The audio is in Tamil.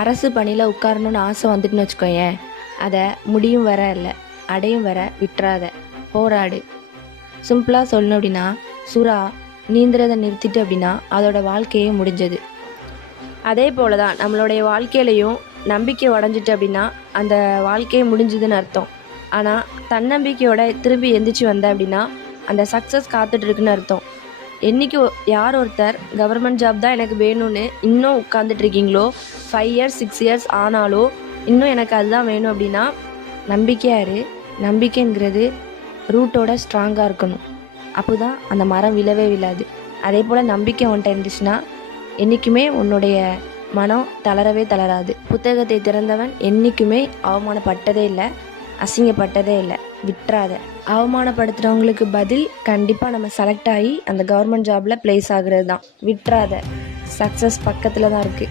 அரசு பணியில் உட்காரணும்னு ஆசை வந்துட்டுன்னு வச்சுக்கோயேன், அதை முடியும் வர இல்லை அடையும் வர விட்டுறாத, போராடு. சிம்பிளாக சொல்லணும் அப்படின்னா, சுறா நீந்துறதை நிறுத்திட்டு அப்படின்னா அதோட வாழ்க்கையே முடிஞ்சது. அதே போல தான் நம்மளுடைய வாழ்க்கையிலையும் நம்பிக்கை உடஞ்சிட்டு அப்படின்னா அந்த வாழ்க்கையே முடிஞ்சுதுன்னு அர்த்தம். ஆனால் தன்னம்பிக்கையோட திரும்பி எந்திரிச்சு வந்த அப்படின்னா அந்த சக்ஸஸ் காத்துட்ருக்குன்னு அர்த்தம். என்றைக்கு யார் ஒருத்தர் கவர்மெண்ட் ஜாப் தான் எனக்கு வேணும்னு இன்னும் உட்காந்துட்ருக்கீங்களோ, 5 இயர்ஸ் 6 இயர்ஸ் ஆனாலும் இன்னும் எனக்கு அதுதான் வேணும் அப்படின்னா நம்பிக்கையாக இரு. நம்பிக்கைங்கிறது ரூட்டோட ஸ்ட்ராங்காக இருக்கணும். அப்போ தான் அந்த மரம் விழவே விழாது. அதே போல் நம்பிக்கை உன்ட்ட இருந்துச்சுன்னா என்றைக்குமே உன்னுடைய மனம் தளரவே தளராது. புத்தகத்தை திறந்தவன் என்றைக்குமே அவமானப்பட்டதே இல்லை, அசிங்கப்பட்டதே இல்லை. விட்டுறாத. அவமானப்படுத்துகிறவங்களுக்கு பதில் கண்டிப்பாக நம்ம செலக்ட் ஆகி அந்த கவர்மெண்ட் ஜாபில் ப்ளேஸ் ஆகுறது தான். விட்டுறாத. சக்ஸஸ் பக்கத்தில் தான் இருக்குது.